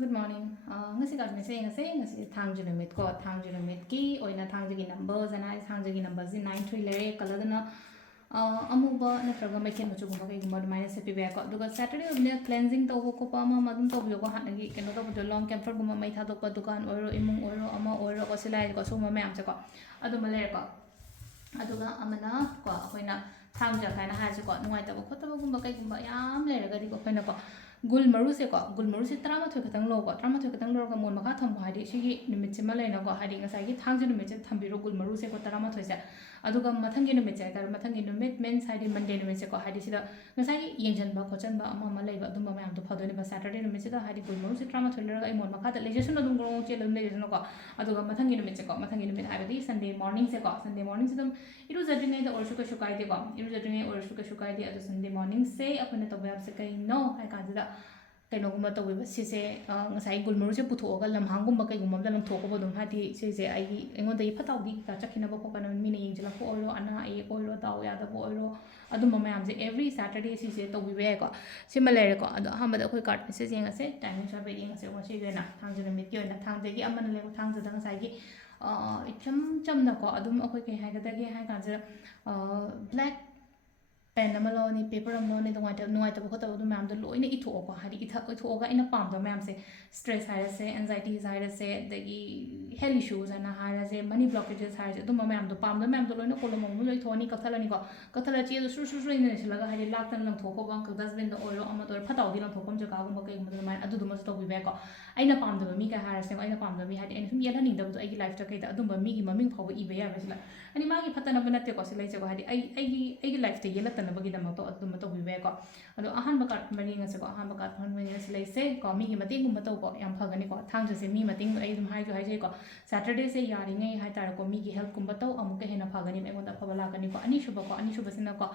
Good morning. Ngasi ka ngasi thangju limit ko thangju limit ki oina thangju gi numbers and I thangju gi numbers 9 3 lere color na amuba na traga mai ken muchu gumba kai gumba minus happy back ko duga Saturday ne cleansing to ko pa ma madum to yo ko hanagi keno to long camphor gumba mai tha pa dukan oiro imung oiro ama oiro ko silai ko suma mai am cha ko adu malere ko aduga amana ko hoina thangja kana ha ji ko nuai ta ko ta gumba kai gumba yam lere ga di ko hoina ko gul maru se ko gul maru se trama thoi katang lo ko trama thoi katang lo ko mon maka tham hai di sigi nimit chima le na ko hari ngasai gi thangju nimit che thambiro gul maru se ko trama thoi se aduga mathangi nimit che kar mathangi nimit men sai di monday nimit se ko hari sida ngasai gi yengjan ba khochan ba ama ma leiba dum ba mayam to phadoni ba saturday nimit se da hari gul maru se trama thoi le ga mon maka ta leje sun dum gong che lum leje no ko aduga mathangi nimit se ko mathangi nimit ha di sunday morning se ko sunday morning se dum iru jadringai da orsu ka shukai de ko iru jadringai orsu ka shukai de adu sunday morning se apne to ba se kai no hai ka da कईनोगुम तौब से गुलमरू से पुथोग लम्हांगुम कईगुम लंथोब हादी से अगोंद फताउदी चखीनब खोपन mean येंजलप ओरो अना अयेक ओरो दाव यादब ओरो अदुम मैम से एवरी सैटरडे से तौब याको सिम लेरेको अहमद अखोई कार्ड मेसेज येंगसे टाइमिंग साबे येंगसे वसीना थांज नमित की थांजगी अमन लेको थांजद ngसाई इचम चमनको अदुम अखोई कई हाइगदगे हाइ कांजे ब्लैक पेन अमलोनी पेपर अमलोनी नुआइतब खोतब अदुम मैम लोइना इथोको हादि इथोगा इन पामदो मैम से स्ट्रेस हाइरसे एंजाइटीज हाइरसे दगी हेल्थ इश्यूज अना हाइरसे मनी ब्लॉकेजेस हाइरसे अदुम मैम दो पामदो मैम दो लोइना कोलम अमु लोइ थोनी कथलनी को कथला चे सुर सुर सुर इन सिलगा हादि लाक्तन लंथोको बंक डस्टबिन दो ओरो अम दो फताउदि लंथोकम जगागुम कई गुम मैम अदुदुम तौबि बेको अइना पामदो मी का हाइरसे अइना पामदो मी हादि अइना सुम येलहनिंदब दो अइगी लाइफ ता कई अदुम मी की ममिंग फाव इबे याबसिला अनि मागी फतनब नते को सिलै जगो हादि अइगी लाइफ ता येलतनबगी दमतो अदुम तौबि बेको अदो अहानबा कार्ड मरी ngase ko अहानबा कार्ड फन मरी ngase lai se ko mi gi mating gum to ko yam phagani ko thang se mi mating ai dum hai jo hai je ko saturday se yari ngai hai tar ko mi gi help gum to amuka hena phagani me ngonda phabala kani ko ani shuba sina ko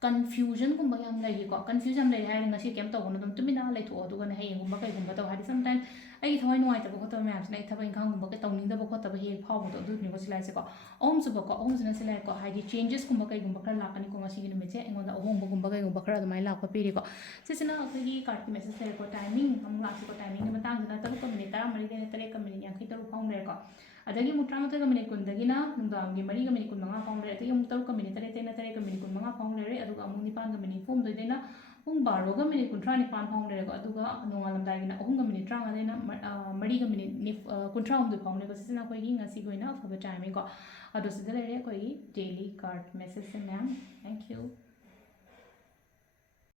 confusion gum ba yam lai ko confusion lai hai ngasi kem to gon dum tumina lai tho du gana hai gum ba kai gum to hai sometimes ai thoi noi ta ko to me apsna ai thaba ingkhang gum ba kai tawning da ba ko ta ba he phaw do du ni ko silai se ko om su ba ko om sina silai ko hai di changes gum ba kai gum ba kar lakani ko ngasi gi me che ngonda ohong ba gum ba kai gum ba kar adumai lak pa piri ko sisina akhigi card ki message le ko timing am la ko timing ni matang na taru ko minute 10 de 3 ka minute yang khitaru phang le ko adagi mutra mata ka minute kun dagi na nungdam gi mari ka minute kun manga phang le adagi mutar ka minute 3 ka minute kun manga phang le re aduga amu nipan ka minute form do de na pung baro ka minute kun 3 nipan phang le ko aduga nongalam dai gi na ohum ka minute 3 de na mari ka minute kun 3 du phang le ko sisina ko gi ngasi go na for the timing ko adu sidale re ko gi daily card message se ma'am thank you